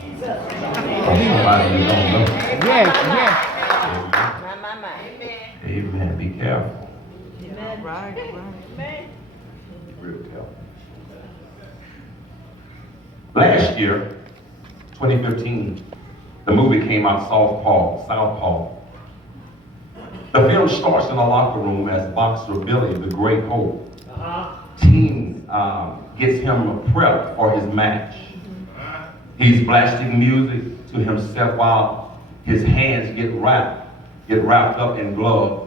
Somebody you don't know. Yes, yes. Amen. Be careful. Right. Real careful. Last year, 2015, the movie came out, Southpaw. The film starts in a locker room as boxer Billy, the Great Hope, team gets him prepped for his match. He's blasting music to himself while his hands get wrapped up in gloves.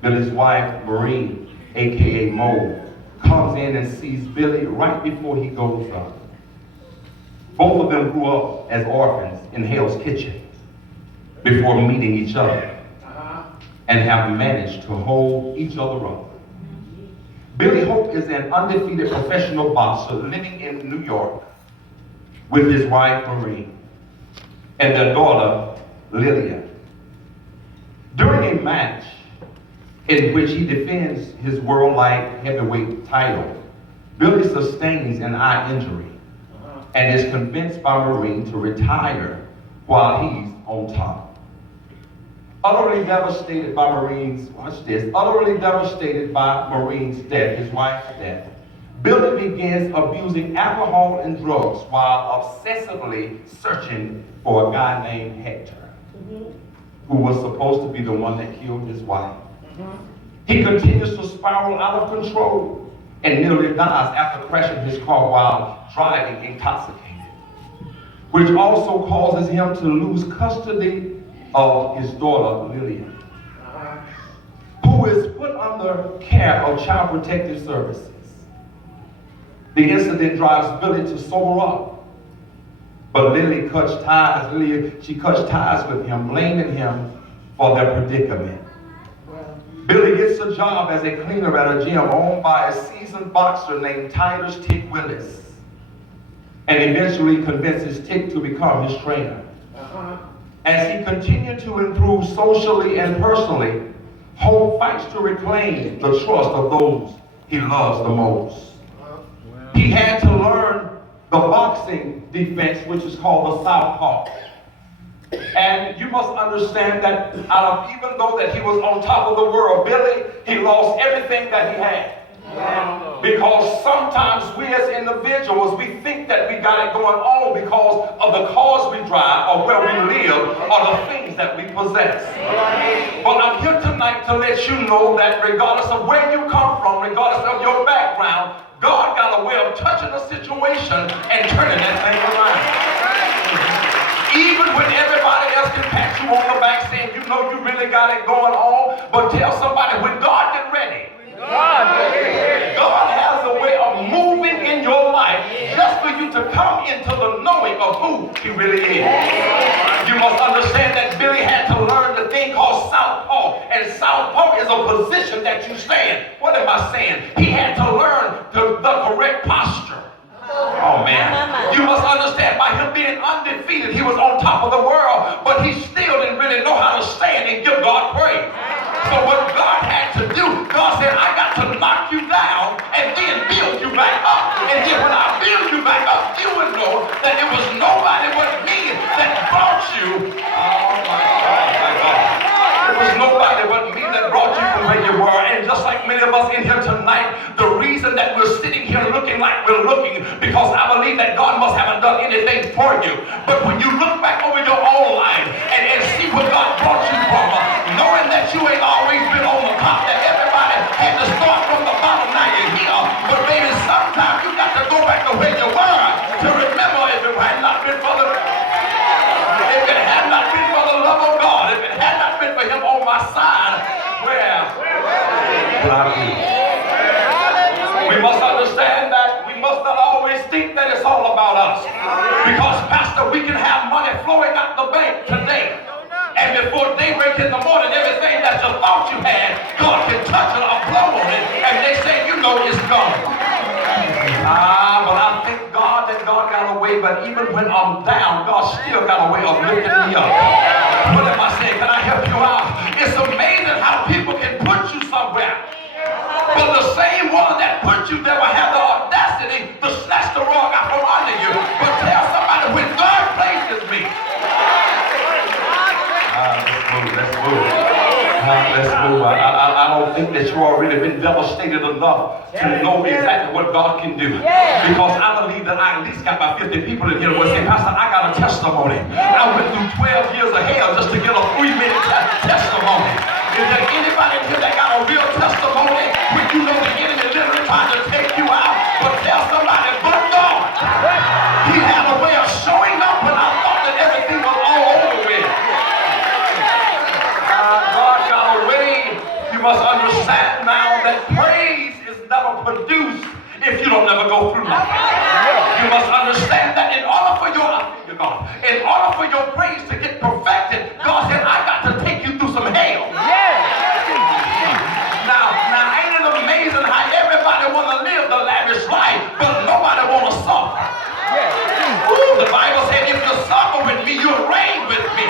Billy's wife, Maureen, aka Mo, comes in and sees Billy right before he goes up. Both of them grew up as orphans in Hell's Kitchen before meeting each other and have managed to hold each other up. Billy Hope is an undefeated professional boxer living in New York with his wife, Marie, and their daughter, Lillian. During a match in which he defends his world light heavyweight title, Billy sustains an eye injury and is convinced by Maureen to retire while he's on top. Utterly devastated by Maureen's death, his wife's death, Billy begins abusing alcohol and drugs while obsessively searching for a guy named Hector, who was supposed to be the one that killed his wife. He continues to spiral out of control and nearly dies after crashing his car while driving intoxicated, which also causes him to lose custody of his daughter, Lillian, who is put under care of Child Protective Services. The incident drives Billy to sober up, but Lily cuts ties with him, blaming him for their predicament. Billy gets a job as a cleaner at a gym owned by a seasoned boxer named Titus Tick Willis, and eventually convinces Tick to become his trainer. As he continued to improve socially and personally, Hope fights to reclaim the trust of those he loves the most. He had to learn the boxing defense, which is called the Southpaw. And you must understand that even though that he was on top of the world, Billy, he lost everything that he had. Wow. Because sometimes we as individuals, we think that we got it going on because of the cars we drive or where we live or the things that we possess. But I'm here tonight to let you know that regardless of where you come from, regardless of your background, God got a way of touching a situation and turning that thing around. Even when everybody else can pat you on the back saying, you know you really got it going on, but tell somebody when God get ready, God has a way of moving in your life just for you to come into the knowing of who he really is. You must understand that Billy had to learn the thing called Southpaw, and Southpaw is a position that you stand. What am I saying? He had to learn the correct posture. Oh man, you must understand by him being undefeated, he was on top of the world, but he still didn't really know how to stand and give God praise. So what God had to do, God said, I got to knock you down and then build you back up. And then when I build you back up, you would know that it was nobody but me that brought you. Oh my God. It was nobody but me that brought you from where you were. And just like many of us in here tonight, the reason that we're sitting here looking like we're looking, because I believe that God must haven't done anything for you. But when you look back over your own life and see where God brought you from, knowing that you ain't always been on the top, that everybody had to start from the bottom, now you're here. But baby, sometimes you got to go back to where you were to remember if it had not been for the love of God, if it had not been for him on my side, where would I be? We must understand that we must not always think that it's all about us. Because, Pastor, we can have money flowing out the bank today. And before daybreak in the morning, everything that you thought you had, God can touch it or blow on it. And they say, you know, it's gone. But I thank God that God got a way. But even when I'm down, God still got a way of lifting me up. What am I saying? Can I help you out? It's amazing how people can put you somewhere. But the same one that put you there will have the audacity to snatch the rug out from under you. But tell somebody, when God places you already been devastated enough to know exactly what God can do. Because I believe that I at least got about 50 people in here who will say, Pastor, I got a testimony. I went through 12 years of hell just to get a 3-minute testimony. Is there anybody in here that got a real testimony when you know the enemy literally trying to take you out? But tell somebody, but God, he had a way of showing up when I thought that everything was all over with. God got a way. You must understand now that praise is never produced if you don't never go through life. You must understand that in order for your praise to get perfected, God said, I got to take you through some hell. Now ain't it amazing how everybody want to live the lavish life, but nobody want to suffer? Ooh, the Bible said, if you suffer with me, you'll reign with me.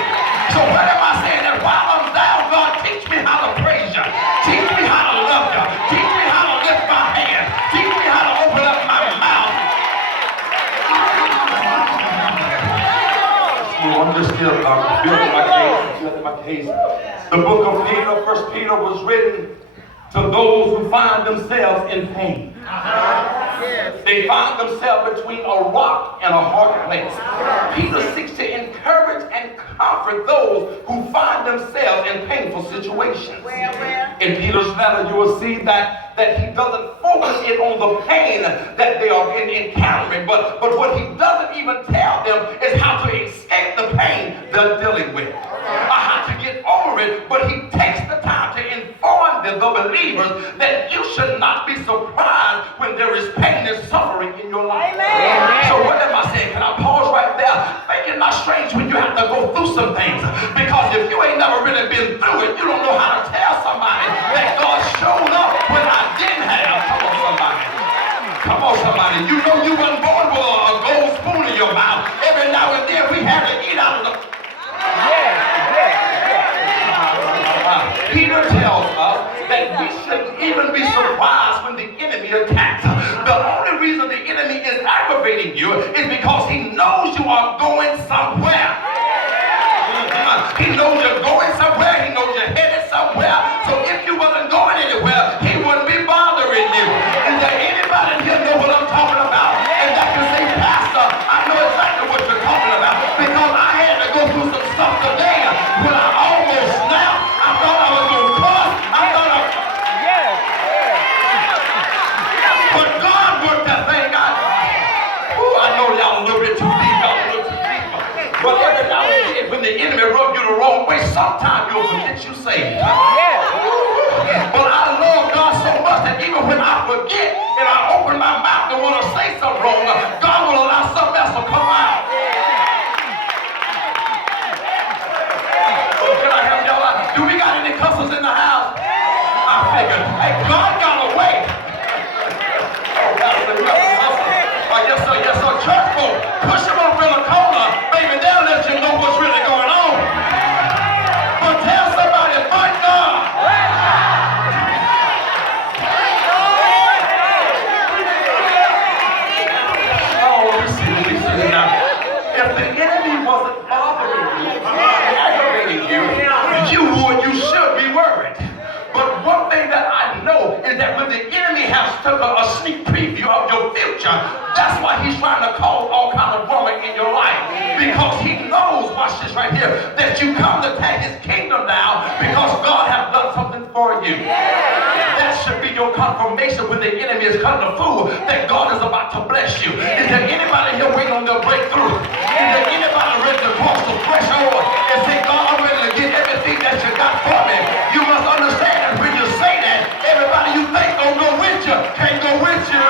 So what am I saying? That while I'm down, God, teach me how to praise you. Teach me how to love you. Teach me how to lift my hand. Teach me how to open up my mouth. So I'm just still building my case. The book of Peter, 1 Peter, was written to those who find themselves in pain. They find themselves between a rock and a hard place. Peter seeks to encourage and comfort those who find themselves in painful situations. In Peter's letter, you will see that he doesn't focus it on the pain that they are encountering, but what he doesn't even tell them is how to escape the pain they're dealing with, or how to get over it. But he takes the time to inform the believers that you should not be surprised when there is pain and suffering in your life. Amen. So what am I saying? Can I pause right there? Think it not strange when you have to go through some things, because if you ain't never really been through it, you don't know how to tell somebody that God showed up when I didn't have. Come on, somebody. You know you weren't born with a gold spoon in your mouth. Every now and then we had to eat out of the... Peter tells us that we shouldn't even be surprised when the enemy attacks. The only reason the enemy is aggravating you is because he knows you are going somewhere. He knows you're going somewhere. He knows you're headed somewhere. So if you wasn't going anywhere, he wouldn't be bothering you. Is there anybody in here know what I'm talking about? And that can say, Pastor, I know exactly what you're talking about, because I had to go through some stuff today when I almost snapped. I thought I was going to cuss. I thought I... But God worked that thing out. Ooh, I know y'all a little bit too deep. But every now and then, when the enemy rubs you the wrong way, sometimes you'll forget you saved. But I love God so much that even when I forget and I open my mouth and want to say something wrong, God will allow something else to come out. Oh, can I help y'all out? Do we got any cussers in the house? I figured, hey, God got a way. Yes, sir, yes, sir. Church folk, push them over in the corner. Baby, they'll let you know what's really going on. But tell somebody, my God. Oh, listen now. If the enemy wasn't bothering you, aggravating you should be worried. But one thing that I know is that when the enemy has took a sneak preview of your future, that's why he's trying to cause all kind of drama in your life. Because he knows, watch this right here, that you come to take his kingdom down because God has done something for you. That should be your confirmation when the enemy is cutting the fool that God is about to bless you. Is there anybody here waiting on their breakthrough? Is there anybody ready to cross the threshold and say, God, I'm ready to get everything that you got for me? You must understand that when you say that, everybody you think gonna go with you can't go with you.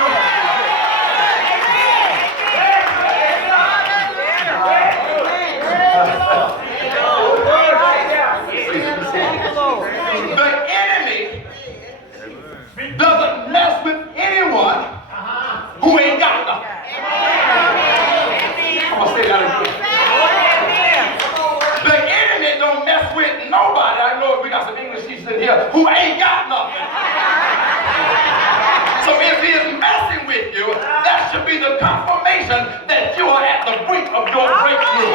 The enemy doesn't mess with anyone who ain't got nothing. I'm gonna say that again. The enemy don't mess with nobody. I know we got some English teachers in here who ain't got nothing. So if he is messing with you, that should be the confirmation that you are at the brink of your breakthrough.